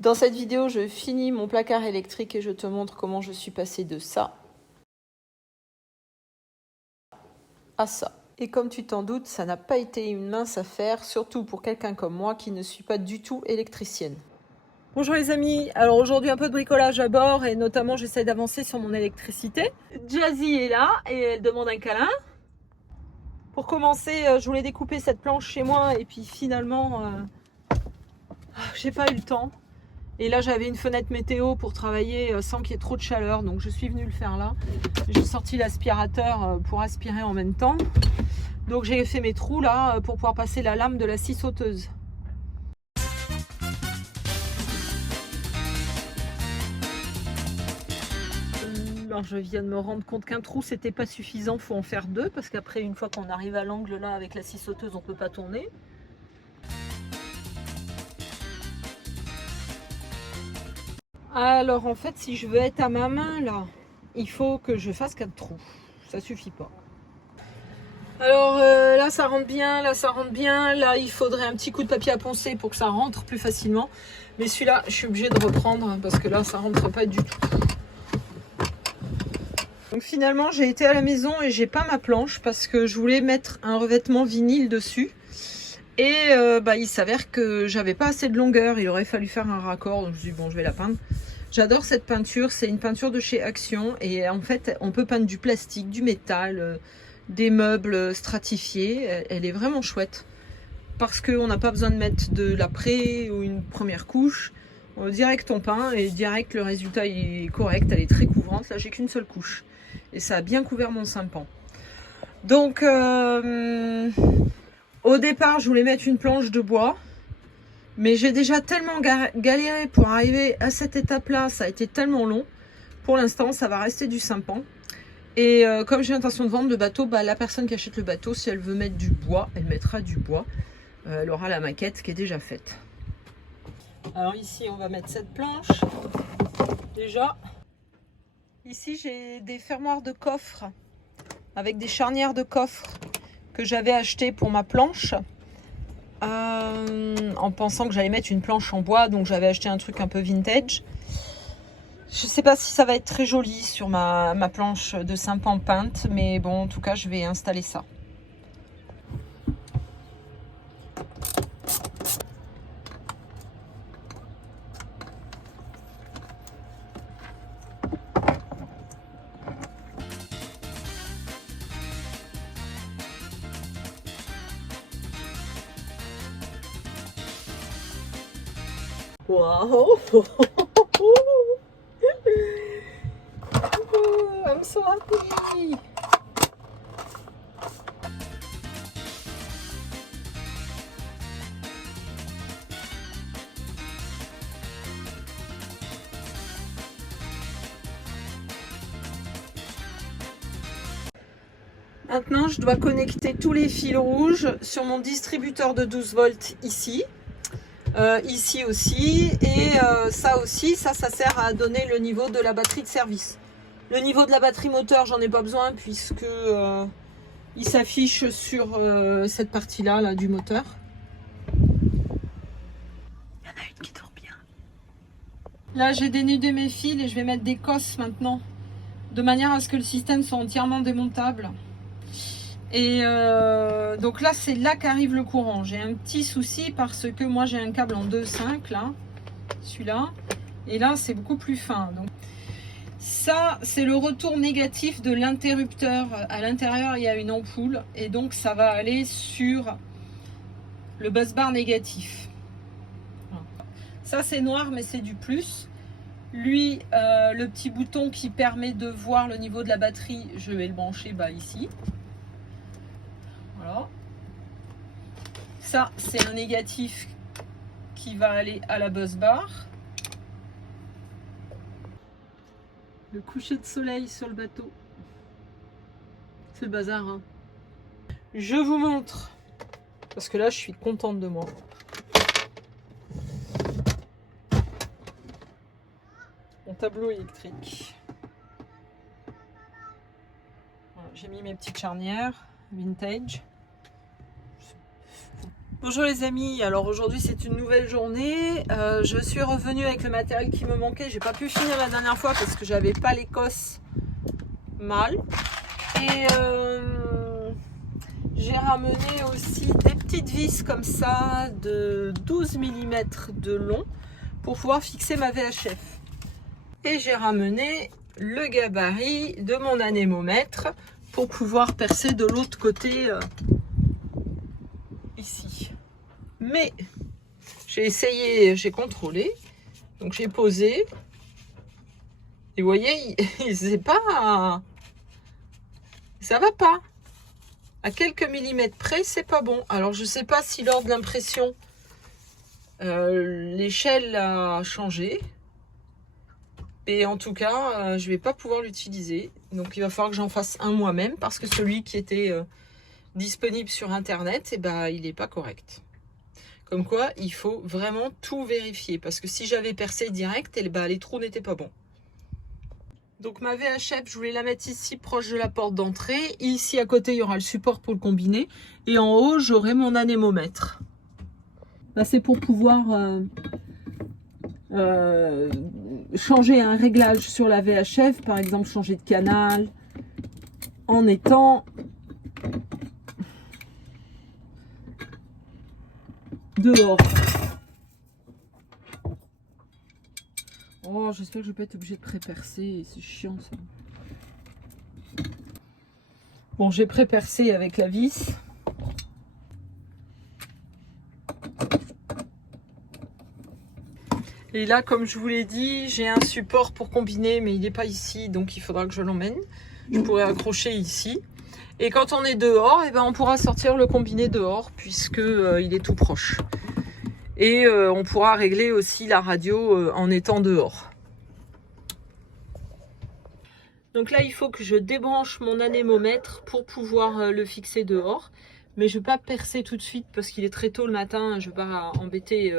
Dans cette vidéo, je finis mon placard électrique et je te montre comment je suis passée de ça à ça. Et comme tu t'en doutes, ça n'a pas été une mince affaire, surtout pour quelqu'un comme moi qui ne suis pas du tout électricienne. Bonjour les amis, alors aujourd'hui un peu de bricolage à bord et notamment j'essaie d'avancer sur mon électricité. Jazzy est là et elle demande un câlin. Pour commencer, je voulais découper cette planche chez moi et puis finalement, j'ai pas eu le temps. Et là j'avais une fenêtre météo pour travailler sans qu'il y ait trop de chaleur, donc je suis venue le faire là. J'ai sorti l'aspirateur pour aspirer en même temps. Donc j'ai fait mes trous là pour pouvoir passer la lame de la scie sauteuse. Alors je viens de me rendre compte qu'un trou c'était pas suffisant, faut en faire deux parce qu'après une fois qu'on arrive à l'angle là avec la scie sauteuse on peut pas tourner. Alors en fait si je veux être à ma main là, il faut que je fasse 4 trous, ça suffit pas. Alors là ça rentre bien, là ça rentre bien, là il faudrait un petit coup de papier à poncer pour que ça rentre plus facilement. Mais celui-là je suis obligée de reprendre parce que là ça rentre pas du tout. Donc finalement j'ai été à la maison et j'ai pas ma planche parce que je voulais mettre un revêtement vinyle dessus. Et il s'avère que j'avais pas assez de longueur, il aurait fallu faire un raccord, donc je me suis dit bon je vais la peindre. J'adore cette peinture, c'est une peinture de chez Action et en fait on peut peindre du plastique, du métal, des meubles stratifiés, elle est vraiment chouette. Parce qu'on n'a pas besoin de mettre de l'après ou une première couche, direct on peint et direct le résultat est correct, elle est très couvrante, là j'ai qu'une seule couche. Et ça a bien couvert mon sympan. Donc au départ je voulais mettre une planche de bois. Mais j'ai déjà tellement galéré pour arriver à cette étape-là, ça a été tellement long. Pour l'instant, ça va rester du sympan. Et comme j'ai l'intention de vendre le bateau, la personne qui achète le bateau, si elle veut mettre du bois, elle mettra du bois. Elle aura la maquette qui est déjà faite. Alors ici, on va mettre cette planche. Déjà, ici, j'ai des fermoirs de coffre avec des charnières de coffre que j'avais achetées pour ma planche. En pensant que j'allais mettre une planche en bois, donc j'avais acheté un truc un peu vintage. Je sais pas si ça va être très joli sur ma planche de sympan peinte, mais bon, en tout cas je vais installer ça. Wow! I'm so happy! Maintenant, je dois connecter tous les fils rouges sur mon distributeur de 12 volts ici. Ici aussi, et ça aussi, ça sert à donner le niveau de la batterie de service. Le niveau de la batterie moteur, j'en ai pas besoin puisque il s'affiche sur cette partie-là là, du moteur. Il y en a une qui dort bien. Là, j'ai dénudé mes fils et je vais mettre des cosses maintenant, de manière à ce que le système soit entièrement démontable. Et donc là, c'est là qu'arrive le courant. J'ai un petit souci parce que moi, j'ai un câble en 2,5 là, celui-là. Et là, c'est beaucoup plus fin. Donc, ça, c'est le retour négatif de l'interrupteur. À l'intérieur, il y a une ampoule. Et donc, ça va aller sur le bus bar négatif. Voilà. Ça, c'est noir, mais c'est du plus. Lui, le petit bouton qui permet de voir le niveau de la batterie, je vais le brancher ici. Voilà. Ça, c'est un négatif qui va aller à la bus bar. Le coucher de soleil sur le bateau. C'est le bazar, hein. Je vous montre. Parce que là, je suis contente de moi. Mon tableau électrique. Voilà, j'ai mis mes petites charnières vintage. Bonjour les amis, alors aujourd'hui c'est une nouvelle journée. Je suis revenue avec le matériel qui me manquait. J'ai pas pu finir la dernière fois parce que j'avais pas l'Écosse mâle. Et j'ai ramené aussi des petites vis comme ça de 12 mm de long pour pouvoir fixer ma VHF. Et j'ai ramené le gabarit de mon anémomètre pour pouvoir percer de l'autre côté ici. Mais j'ai essayé, j'ai contrôlé, donc j'ai posé. Et vous voyez, c'est pas, ça va pas. À quelques millimètres près, c'est pas bon. Alors je sais pas si lors de l'impression, l'échelle a changé. Et en tout cas, je vais pas pouvoir l'utiliser. Donc il va falloir que j'en fasse un moi-même parce que celui qui était disponible sur internet, eh ben, il n'est pas correct. Comme quoi, il faut vraiment tout vérifier. Parce que si j'avais percé direct, eh ben, les trous n'étaient pas bons. Donc ma VHF, je voulais la mettre ici, proche de la porte d'entrée. Ici, à côté, il y aura le support pour le combiner. Et en haut, j'aurai mon anémomètre. Là, c'est pour pouvoir changer un réglage sur la VHF. Par exemple, changer de canal en étant dehors. Oh, j'espère que je vais pas être obligée de pré-percer. C'est chiant ça. Bon, j'ai pré-percé avec la vis. Et là, comme je vous l'ai dit, j'ai un support pour combiner, mais il n'est pas ici, donc il faudra que je l'emmène. Je pourrais accrocher ici. Et quand on est dehors, eh ben, on pourra sortir le combiné dehors, puisque il est tout proche. Et on pourra régler aussi la radio en étant dehors. Donc là, il faut que je débranche mon anémomètre pour pouvoir le fixer dehors. Mais je ne vais pas percer tout de suite parce qu'il est très tôt le matin. Je ne vais pas embêter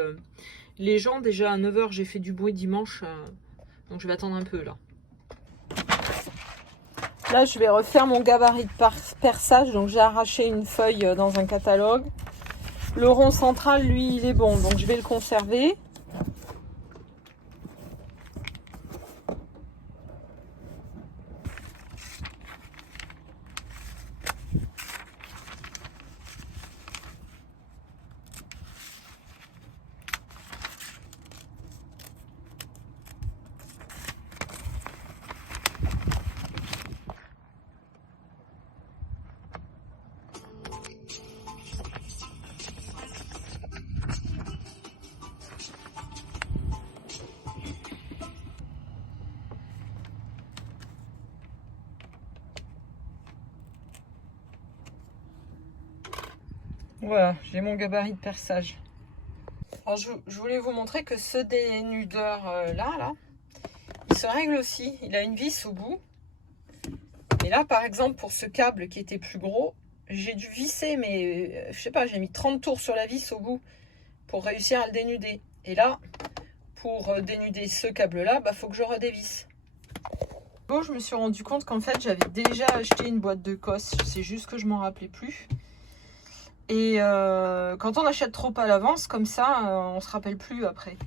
les gens. Déjà à 9 h, j'ai fait du bruit dimanche. Donc je vais attendre un peu là. Là, je vais refaire mon gabarit de perçage. Donc j'ai arraché une feuille dans un catalogue. Le rond central, lui, il est bon. Donc je vais le conserver. Voilà, j'ai mon gabarit de perçage. Alors je voulais vous montrer que ce dénudeur là, il se règle aussi. Il a une vis au bout. Et là, par exemple, pour ce câble qui était plus gros, j'ai dû visser, mais je sais pas, j'ai mis 30 tours sur la vis au bout pour réussir à le dénuder. Et là, pour dénuder ce câble-là, bah, faut que je redévisse. Bon, je me suis rendu compte qu'en fait, j'avais déjà acheté une boîte de cosse. C'est juste que je m'en rappelais plus. Et quand on achète trop à l'avance, comme ça, on se rappelle plus après.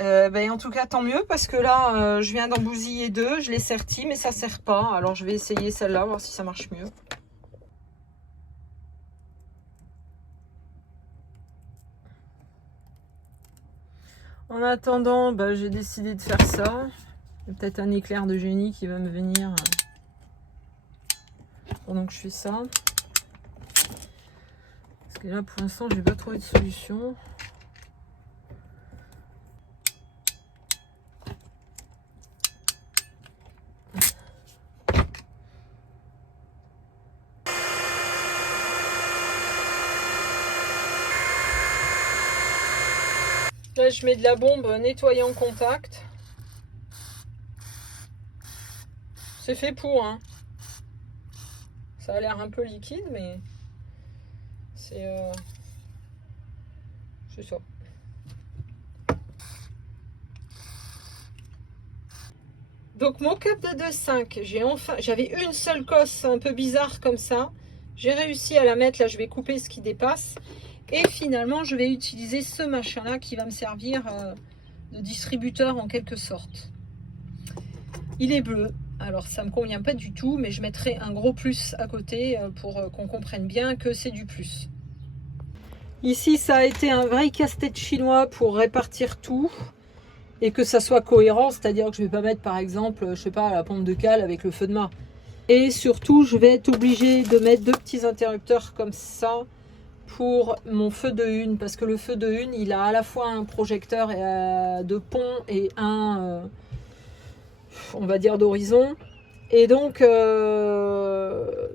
En tout cas, tant mieux, parce que là, je viens d'en bousiller deux. Je l'ai serti, mais ça ne sert pas. Alors, je vais essayer celle-là, voir si ça marche mieux. En attendant, j'ai décidé de faire ça. Il y a peut-être un éclair de génie qui va me venir pendant que je fais ça. Parce que là, pour l'instant, j'ai pas trouvé de solution. Là, je mets de la bombe nettoyant contact. C'est fait pour, hein. Ça a l'air un peu liquide, mais c'est ça. Donc mon câble de 2.5, j'avais une seule cosse un peu bizarre comme ça. J'ai réussi à la mettre, là je vais couper ce qui dépasse. Et finalement, je vais utiliser ce machin-là qui va me servir de distributeur en quelque sorte. Il est bleu, alors ça me convient pas du tout, mais je mettrai un gros plus à côté pour qu'on comprenne bien que c'est du plus. Ici, ça a été un vrai casse-tête chinois pour répartir tout et que ça soit cohérent, c'est-à-dire que je vais pas mettre par exemple, je sais pas, la pompe de cale avec le feu de mât. Et surtout, je vais être obligée de mettre 2 petits interrupteurs comme ça pour mon feu de hune, parce que le feu de hune, il a à la fois un projecteur de pont et un, on va dire, d'horizon. Et donc, il me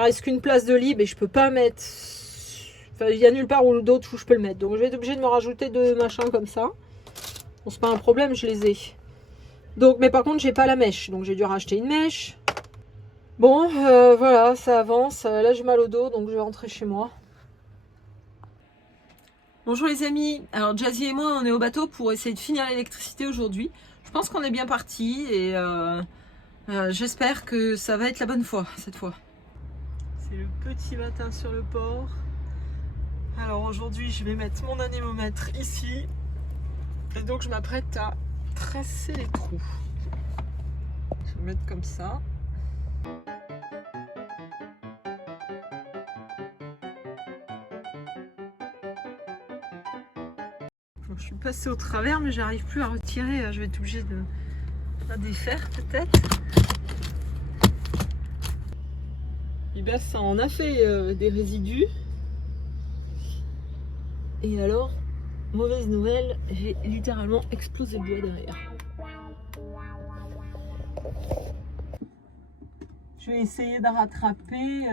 reste qu'une place de libre et je peux pas mettre... Enfin, il y a nulle part d'autre où je peux le mettre. Donc, je vais être obligée de me rajouter 2 machins comme ça. Bon, c'est pas un problème, je les ai. Donc, mais par contre, j'ai pas la mèche. Donc, j'ai dû racheter une mèche. Bon, voilà, ça avance. Là, j'ai mal au dos, donc je vais rentrer chez moi. Bonjour les amis. Alors, Jazzy et moi, on est au bateau pour essayer de finir l'électricité aujourd'hui. Je pense qu'on est bien parti et j'espère que ça va être la bonne fois, cette fois. C'est le petit matin sur le port. Alors, aujourd'hui, je vais mettre mon anémomètre ici. Et donc, je m'apprête à tracer les trous. Je vais mettre comme ça. Je suis passée au travers, mais j'arrive plus à retirer. Je vais être obligée de la défaire peut-être. Et bien, ça en a fait des résidus. Et alors, mauvaise nouvelle, j'ai littéralement explosé le bois derrière. Je vais essayer de rattraper.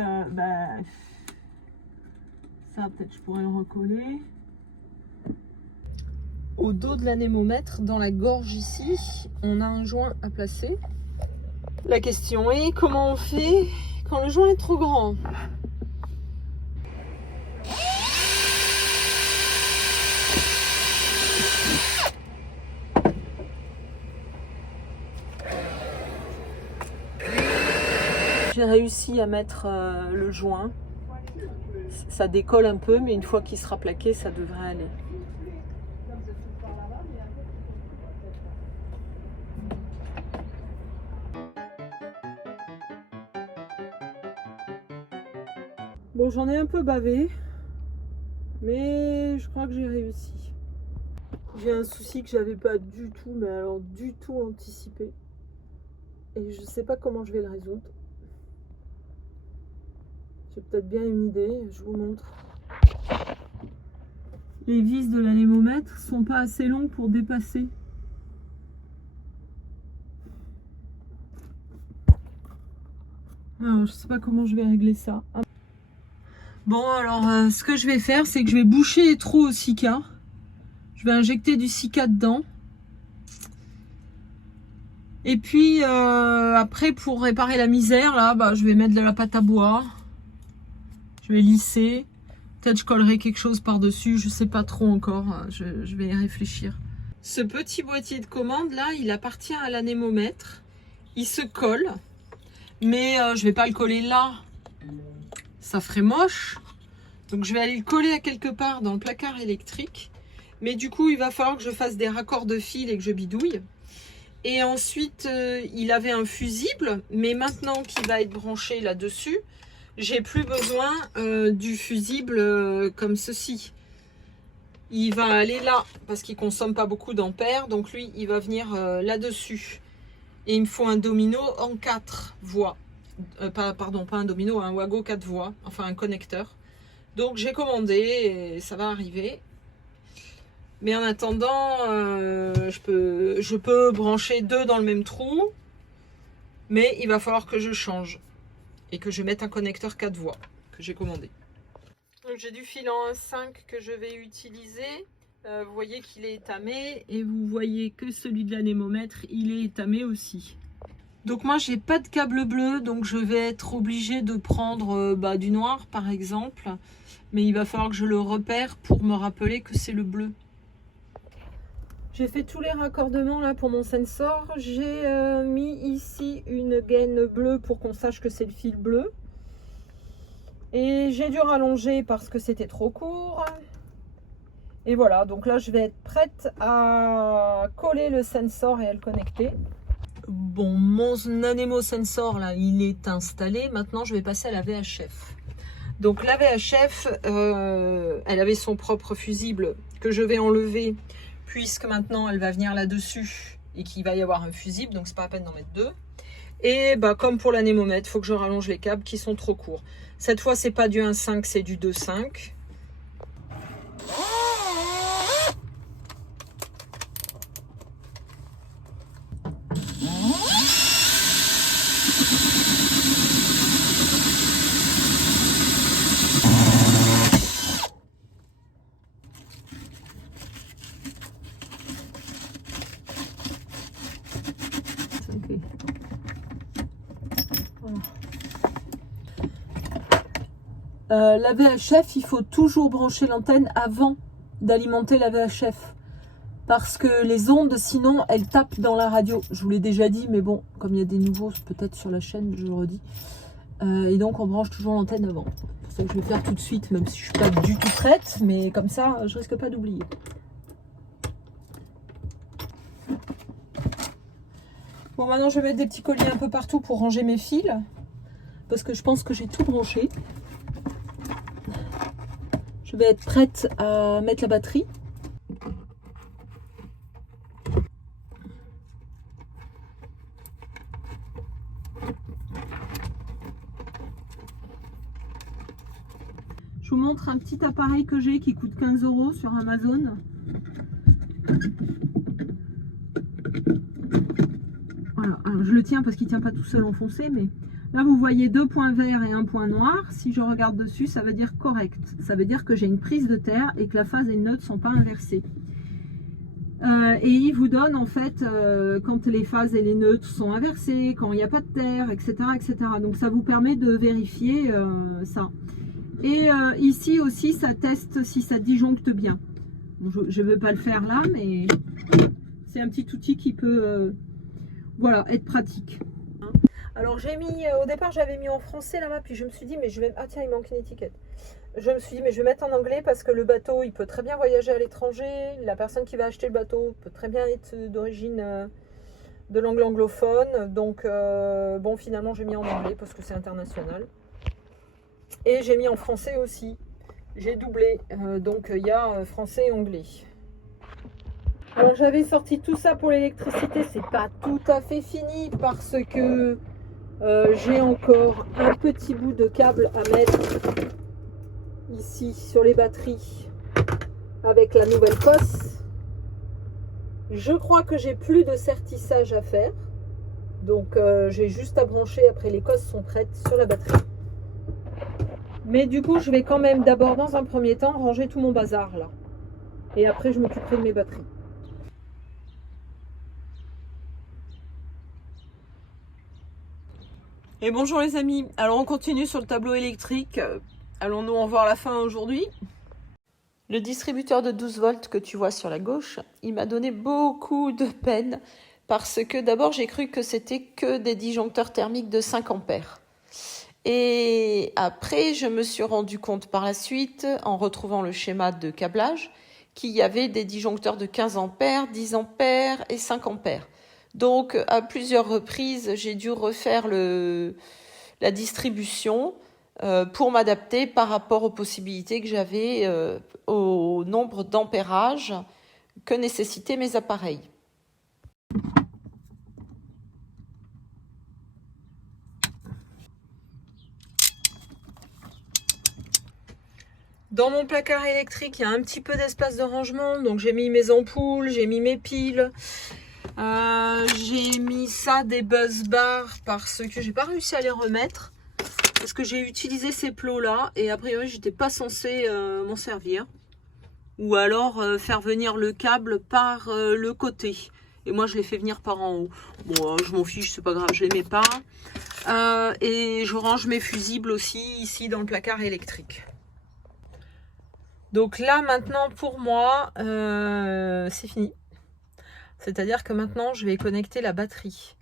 Ça, peut-être je pourrais le recoller. Au dos de l'anémomètre, dans la gorge ici, on a un joint à placer. La question est, comment on fait quand le joint est trop grand? J'ai réussi à mettre le joint. Ça décolle un peu, mais une fois qu'il sera plaqué, ça devrait aller. Bon, j'en ai un peu bavé, mais je crois que j'ai réussi. J'ai un souci que j'avais pas du tout, mais alors du tout anticipé. Et je sais pas comment je vais le résoudre. J'ai peut-être bien une idée, je vous montre. Les vis de l'anémomètre sont pas assez longues pour dépasser. Alors, je sais pas comment je vais régler ça. Bon, alors, ce que je vais faire, c'est que je vais boucher les trous au Sika. Je vais injecter du Sika dedans. Et puis, après, pour réparer la misère, là, je vais mettre de la pâte à bois. Je vais lisser. Peut-être je collerai quelque chose par-dessus. Je sais pas trop encore. Je vais y réfléchir. Ce petit boîtier de commande, là, il appartient à l'anémomètre. Il se colle. Mais je vais pas le coller là. Ça ferait moche. Donc je vais aller le coller à quelque part dans le placard électrique. Mais du coup, il va falloir que je fasse des raccords de fil et que je bidouille. Et ensuite, il avait un fusible. Mais maintenant qu'il va être branché là-dessus, j'ai plus besoin du fusible comme ceci. Il va aller là parce qu'il consomme pas beaucoup d'ampères. Donc lui, il va venir là-dessus. Et il me faut un domino en 4 voies. Pardon, pas un domino, un Wago 4 voies. Enfin, un connecteur. Donc, j'ai commandé et ça va arriver. Mais en attendant, je peux brancher 2 dans le même trou. Mais il va falloir que je change. Et que je mette un connecteur 4 voies que j'ai commandé. Donc, j'ai du fil en 1,5 que je vais utiliser. Vous voyez qu'il est étamé et vous voyez que celui de l'anémomètre, il est étamé aussi. Donc moi, j'ai pas de câble bleu, donc je vais être obligée de prendre du noir par exemple. Mais il va falloir que je le repère pour me rappeler que c'est le bleu. J'ai fait tous les raccordements là pour mon sensor. J'ai mis ici une gaine bleue pour qu'on sache que c'est le fil bleu. Et j'ai dû rallonger parce que c'était trop court. Et voilà, donc là je vais être prête à coller le sensor et à le connecter. Bon, mon Anemo Sensor là, il est installé. Maintenant, je vais passer à la VHF. Donc la VHF, elle avait son propre fusible que je vais enlever puisque maintenant elle va venir là-dessus et qu'il va y avoir un fusible, donc c'est pas la peine d'en mettre deux. Et bah, comme pour l'anémomètre, il faut que je rallonge les câbles qui sont trop courts. Cette fois, c'est pas du 1,5, c'est du 2,5. La VHF, il faut toujours brancher l'antenne avant d'alimenter la VHF. Parce que les ondes, sinon, elles tapent dans la radio. Je vous l'ai déjà dit, mais bon, comme il y a des nouveaux, peut-être sur la chaîne, je le redis. Et donc, on branche toujours l'antenne avant. C'est pour ça que je vais faire tout de suite, même si je ne suis pas du tout prête. Mais comme ça, je risque pas d'oublier. Bon, maintenant, je vais mettre des petits colliers un peu partout pour ranger mes fils. Parce que je pense que j'ai tout branché. Je vais être prête à mettre la batterie. Je vous montre un petit appareil que j'ai qui coûte 15 € sur Amazon. Voilà, alors je le tiens parce qu'il ne tient pas tout seul enfoncé, mais là vous voyez 2 points verts et 1 point noir. Si je regarde dessus, ça veut dire correct. Ça veut dire que j'ai une prise de terre et que la phase et le nœud ne sont pas inversés. Et il vous donne en fait quand les phases et les neutres sont inversés, quand il n'y a pas de terre, etc., etc. Donc ça vous permet de vérifier ça. Et ici aussi, ça teste si ça disjoncte bien. Bon, je ne vais pas le faire là, mais c'est un petit outil qui peut voilà, être pratique. Alors j'ai mis, au départ j'avais mis en français là-bas, puis je me suis dit, mais je vais... Ah tiens, il manque une étiquette. Je me suis dit, mais je vais mettre en anglais parce que le bateau, il peut très bien voyager à l'étranger. La personne qui va acheter le bateau peut très bien être d'origine de langue anglophone. Donc bon, finalement j'ai mis en anglais parce que c'est international. Et j'ai mis en français aussi. J'ai doublé. Donc il y a français et anglais. Alors j'avais sorti tout ça pour l'électricité. C'est pas tout à fait fini parce que j'ai encore un petit bout de câble à mettre ici sur les batteries avec la nouvelle cosse. Je crois que j'ai plus de sertissage à faire. Donc j'ai juste à brancher. Après les cosses sont prêtes sur la batterie. Mais du coup, je vais quand même d'abord, dans un premier temps, ranger tout mon bazar là. Et après, je m'occuperai de mes batteries. Et bonjour les amis. Alors on continue sur le tableau électrique. Allons-nous en voir la fin aujourd'hui? Le distributeur de 12 volts que tu vois sur la gauche, il m'a donné beaucoup de peine parce que d'abord, j'ai cru que c'était que des disjoncteurs thermiques de 5 ampères. Et après, je me suis rendu compte par la suite, en retrouvant le schéma de câblage, qu'il y avait des disjoncteurs de 15 ampères, 10 ampères et 5 ampères. Donc, à plusieurs reprises, j'ai dû refaire la distribution pour m'adapter par rapport aux possibilités que j'avais au nombre d'ampérages que nécessitaient mes appareils. Dans mon placard électrique, il y a un petit peu d'espace de rangement. Donc j'ai mis mes ampoules, j'ai mis mes piles. J'ai mis ça des buzz bars parce que j'ai pas réussi à les remettre. Parce que j'ai utilisé ces plots là et a priori j'étais pas censée m'en servir. Ou alors faire venir le câble par le côté. Et moi je l'ai fait venir par en haut. Bon, je m'en fiche, c'est pas grave, je les mets pas. Et je range mes fusibles aussi ici dans le placard électrique. Donc là maintenant pour moi c'est fini. C'est-à-dire que maintenant je vais connecter la batterie.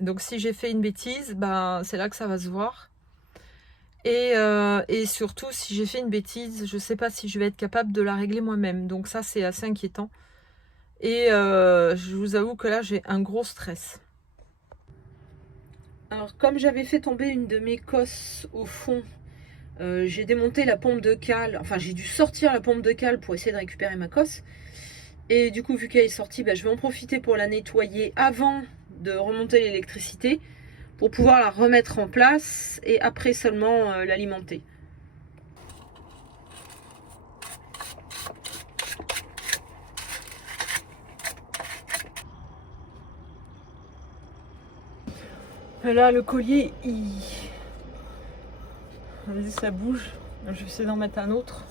Donc si j'ai fait une bêtise, ben, c'est là que ça va se voir. Et surtout, si j'ai fait une bêtise, je ne sais pas si je vais être capable de la régler moi-même. Donc ça, c'est assez inquiétant. Et je vous avoue que là, j'ai un gros stress. Alors, comme j'avais fait tomber une de mes cosses au fond, j'ai démonté la pompe de cale. Enfin, j'ai dû sortir la pompe de cale pour essayer de récupérer ma cosse. Et du coup, vu qu'elle est sortie, je vais en profiter pour la nettoyer avant de remonter l'électricité, pour pouvoir la remettre en place et après seulement l'alimenter. Et là, le collier, vas-y, ça bouge. Je vais essayer d'en mettre un autre.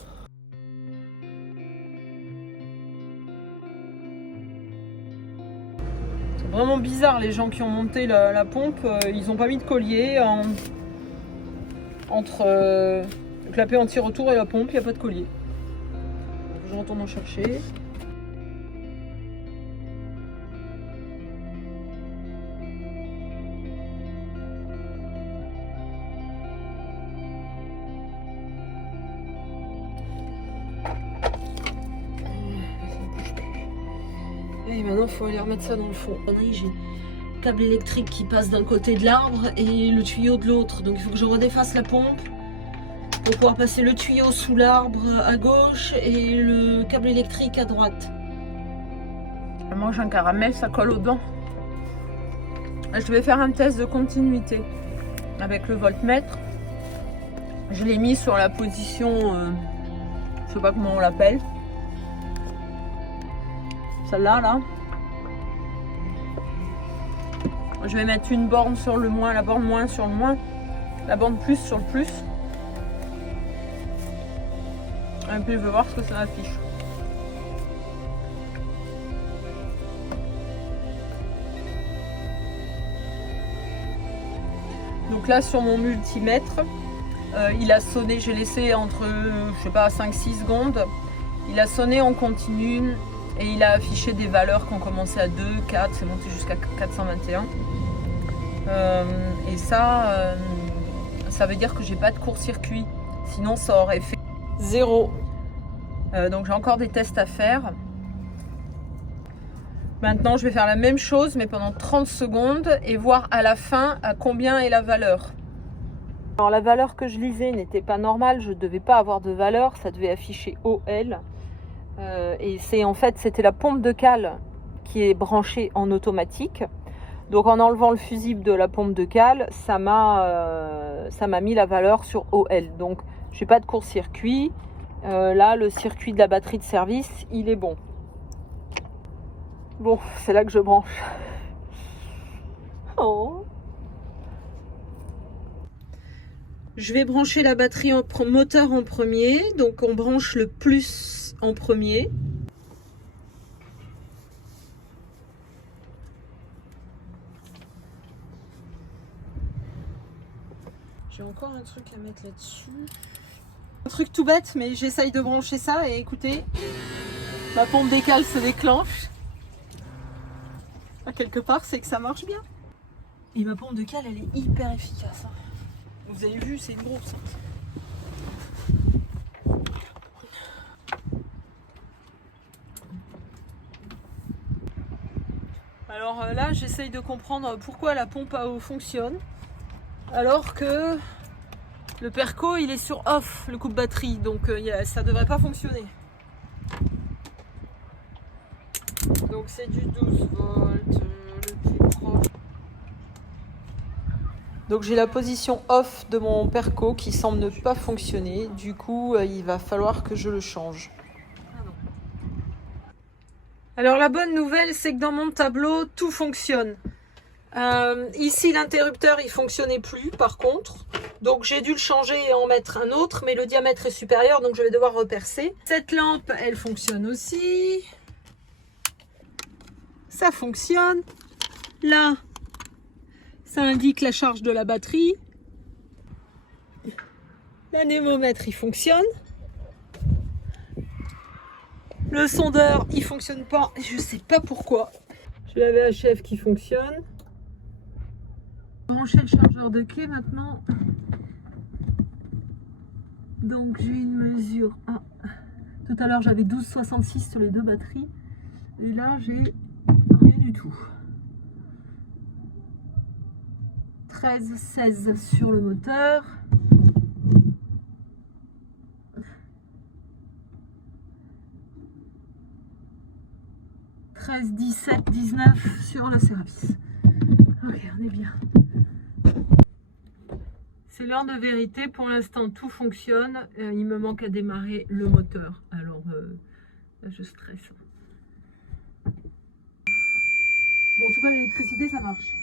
C'est vraiment bizarre, les gens qui ont monté la pompe, ils n'ont pas mis de collier entre le clapet anti-retour et la pompe, il n'y a pas de collier. Donc, je retourne en chercher. Et maintenant, il faut aller remettre ça dans le fond. J'ai le câble électrique qui passe d'un côté de l'arbre et le tuyau de l'autre. Donc, il faut que je redéfasse la pompe pour pouvoir passer le tuyau sous l'arbre à gauche et le câble électrique à droite. Je mange un caramel, ça colle aux dents. Je vais faire un test de continuité avec le voltmètre. Je l'ai mis sur la position, je sais pas comment on l'appelle. Celle-là, là. Je vais mettre une borne sur le moins, la borne moins sur le moins, la borne plus sur le plus. Et puis je vais voir ce que ça affiche. Donc là, sur mon multimètre, il a sonné, j'ai laissé entre, je sais pas, 5-6 secondes. Il a sonné en continu. Et il a affiché des valeurs qui ont commencé à 2, 4, c'est monté jusqu'à 421. Et ça veut dire que j'ai pas de court-circuit. Sinon, ça aurait fait 0. Donc j'ai encore des tests à faire. Maintenant, je vais faire la même chose, mais pendant 30 secondes et voir à la fin à combien est la valeur. Alors la valeur que je lisais n'était pas normale, je ne devais pas avoir de valeur, ça devait afficher OL. Et c'était la pompe de cale qui est branchée en automatique. Donc en enlevant le fusible de la pompe de cale, ça m'a mis la valeur sur OL. Donc je n'ai pas de court-circuit. Là, le circuit de la batterie de service, il est bon. Bon, c'est là que je branche. Oh. Je vais brancher la batterie moteur en premier. Donc on branche le plus en premier. J'ai encore un truc à mettre là-dessus. Un truc tout bête, mais j'essaye de brancher ça et écoutez, ma pompe décale se déclenche. À quelque part, c'est que ça marche bien. Et ma pompe de cale, elle est hyper efficace. Hein. Vous avez vu, c'est une grosse. Alors là, j'essaye de comprendre pourquoi la pompe à eau fonctionne, alors que le perco, il est sur off, le coupe-batterie, donc ça devrait pas fonctionner. Donc c'est du 12 volts, le plus proche. Donc j'ai la position off de mon perco qui semble ne pas fonctionner, du coup il va falloir que je le change. Alors la bonne nouvelle, c'est que dans mon tableau, tout fonctionne. Ici, l'interrupteur, il fonctionnait plus, par contre. Donc j'ai dû le changer et en mettre un autre, mais le diamètre est supérieur, donc je vais devoir repercer. Cette lampe, elle fonctionne aussi. Ça fonctionne. Là, ça indique la charge de la batterie. L'anémomètre, il fonctionne. Le sondeur, il fonctionne pas, je sais pas pourquoi. J'ai la VHF qui fonctionne. Brancher le chargeur de clé maintenant. Donc j'ai une mesure. Ah, tout à l'heure j'avais 12,66 sur les deux batteries. Et là j'ai rien du tout. 13,16 sur le moteur. « 17, 19 sur la Ceravis. » Ok, on est bien. C'est l'heure de vérité. Pour l'instant, tout fonctionne. Il me manque à démarrer le moteur. Alors, là, je stresse. Bon, en tout cas, l'électricité, ça marche.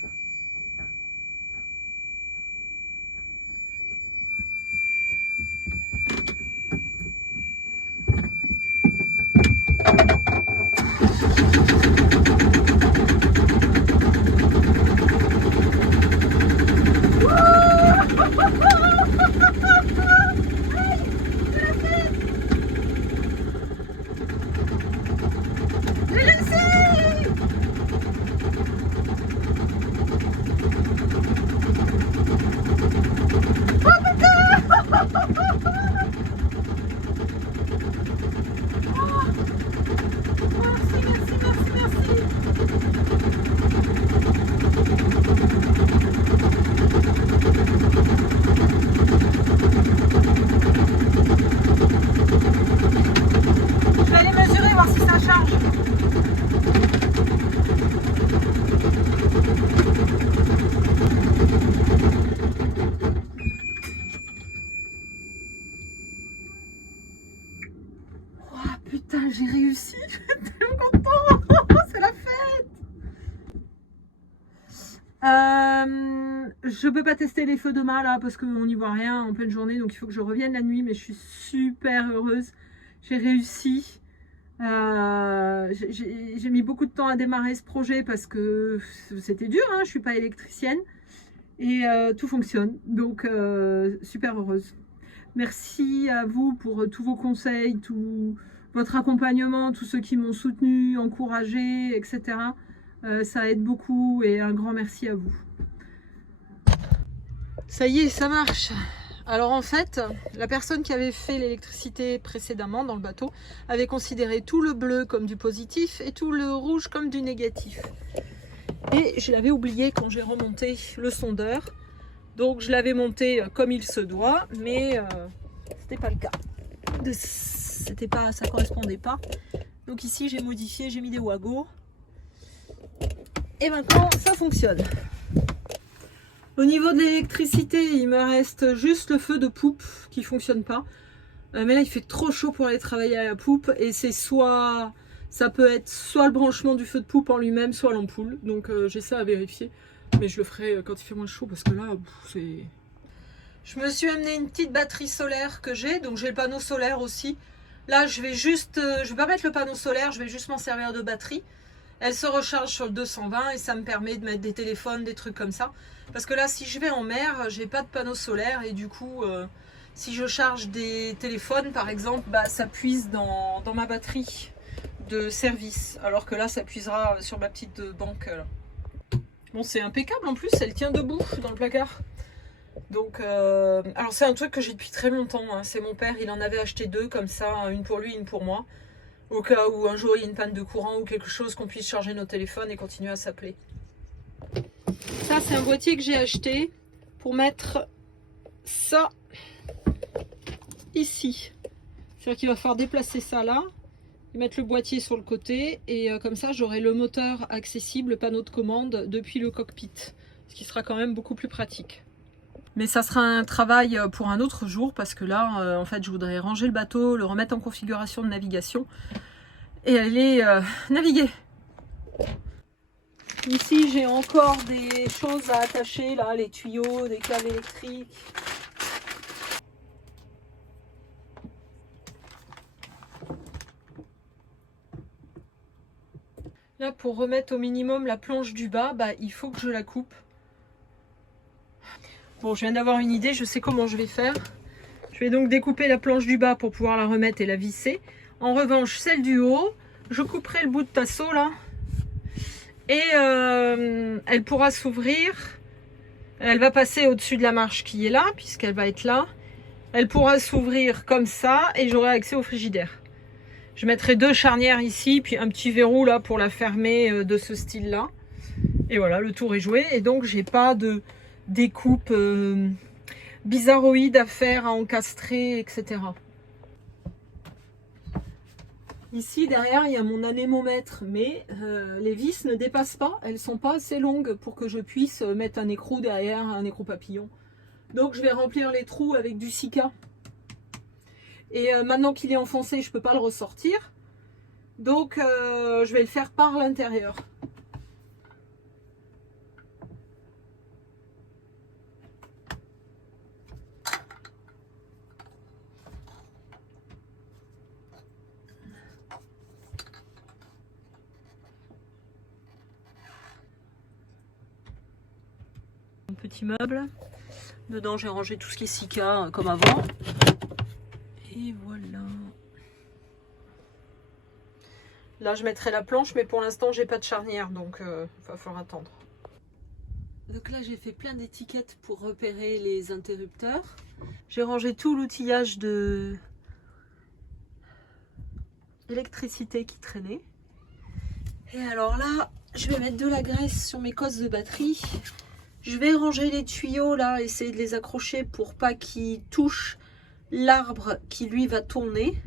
Putain, j'ai réussi, je suis tellement contente, c'est la fête. Je peux pas tester les feux demain là parce qu'on n'y voit rien en pleine journée, donc il faut que je revienne la nuit, mais je suis super heureuse, j'ai réussi. J'ai mis beaucoup de temps à démarrer ce projet parce que c'était dur, hein, je suis pas électricienne et tout fonctionne, donc super heureuse. Merci à vous pour tous vos conseils, tout votre accompagnement, tous ceux qui m'ont soutenu, encouragé, etc. Ça aide beaucoup et un grand merci à vous. Ça y est, ça marche. Alors en fait, la personne qui avait fait l'électricité précédemment dans le bateau avait considéré tout le bleu comme du positif et tout le rouge comme du négatif. Et je l'avais oublié quand j'ai remonté le sondeur. Donc je l'avais monté comme il se doit, mais c'était pas le cas. Ça correspondait pas. Donc ici j'ai modifié, j'ai mis des wagos. Et maintenant ça fonctionne. Au niveau de l'électricité, il me reste juste le feu de poupe qui fonctionne pas. Mais là il fait trop chaud pour aller travailler à la poupe. Et c'est ça peut être soit le branchement du feu de poupe en lui-même, soit l'ampoule. Donc j'ai ça à vérifier. Mais je le ferai quand il fait moins chaud parce que là c'est... Je me suis amené une petite batterie solaire que j'ai. Donc j'ai le panneau solaire aussi. Là je vais pas mettre le panneau solaire, je vais juste m'en servir de batterie. Elle se recharge sur le 220 et ça me permet de mettre des téléphones, des trucs comme ça. Parce que là, si je vais en mer, j'ai pas de panneau solaire et du coup, si je charge des téléphones, par exemple, bah, ça puise dans ma batterie de service. Alors que là, ça puisera sur ma petite banque. Là. Bon, c'est impeccable en plus, elle tient debout dans le placard. Donc, alors c'est un truc que j'ai depuis très longtemps. Hein. C'est mon père, il en avait acheté deux comme ça, une pour lui, une pour moi. Au cas où un jour il y a une panne de courant ou quelque chose, qu'on puisse charger nos téléphones et continuer à s'appeler. Ça c'est un boîtier que j'ai acheté pour mettre ça ici. C'est-à-dire qu'il va falloir déplacer ça là, et mettre le boîtier sur le côté et comme ça j'aurai le moteur accessible, le panneau de commande depuis le cockpit. Ce qui sera quand même beaucoup plus pratique. Mais ça sera un travail pour un autre jour parce que là, en fait, je voudrais ranger le bateau, le remettre en configuration de navigation et aller naviguer. Ici, j'ai encore des choses à attacher, là, les tuyaux, des câbles électriques. Là, pour remettre au minimum la planche du bas, bah, il faut que je la coupe. Bon, je viens d'avoir une idée, je sais comment je vais faire. Je vais donc découper la planche du bas pour pouvoir la remettre et la visser. En revanche, celle du haut, je couperai le bout de tasseau là. Et elle pourra s'ouvrir. Elle va passer au-dessus de la marche qui est là, puisqu'elle va être là. Elle pourra s'ouvrir comme ça et j'aurai accès au frigidaire. Je mettrai 2 charnières ici, puis un petit verrou là pour la fermer de ce style-là. Et voilà, le tour est joué. Et donc, j'ai pas de découpe bizarroïde à faire, à encastrer, etc. Ici, derrière, il y a mon anémomètre, mais les vis ne dépassent pas. Elles sont pas assez longues pour que je puisse mettre un écrou derrière, un écrou papillon. Donc, je vais remplir les trous avec du Sika. Et maintenant qu'il est enfoncé, je ne peux pas le ressortir. Donc, je vais le faire par l'intérieur. Un petit meuble. Dedans, j'ai rangé tout ce qui est Sika comme avant. Et voilà. Là, je mettrai la planche, mais pour l'instant, j'ai pas de charnière, donc il va falloir attendre. Donc là, j'ai fait plein d'étiquettes pour repérer les interrupteurs. J'ai rangé tout l'outillage de électricité qui traînait. Et alors là, je vais mettre de la graisse sur mes cosses de batterie. Je vais ranger les tuyaux là, essayer de les accrocher pour pas qu'ils touchent l'arbre qui lui va tourner.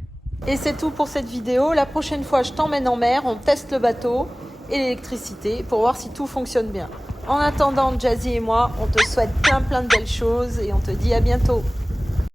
Et c'est tout pour cette vidéo. La prochaine fois, je t'emmène en mer, on teste le bateau et l'électricité pour voir si tout fonctionne bien. En attendant, Jazzy et moi, on te souhaite plein de belles choses et on te dit à bientôt.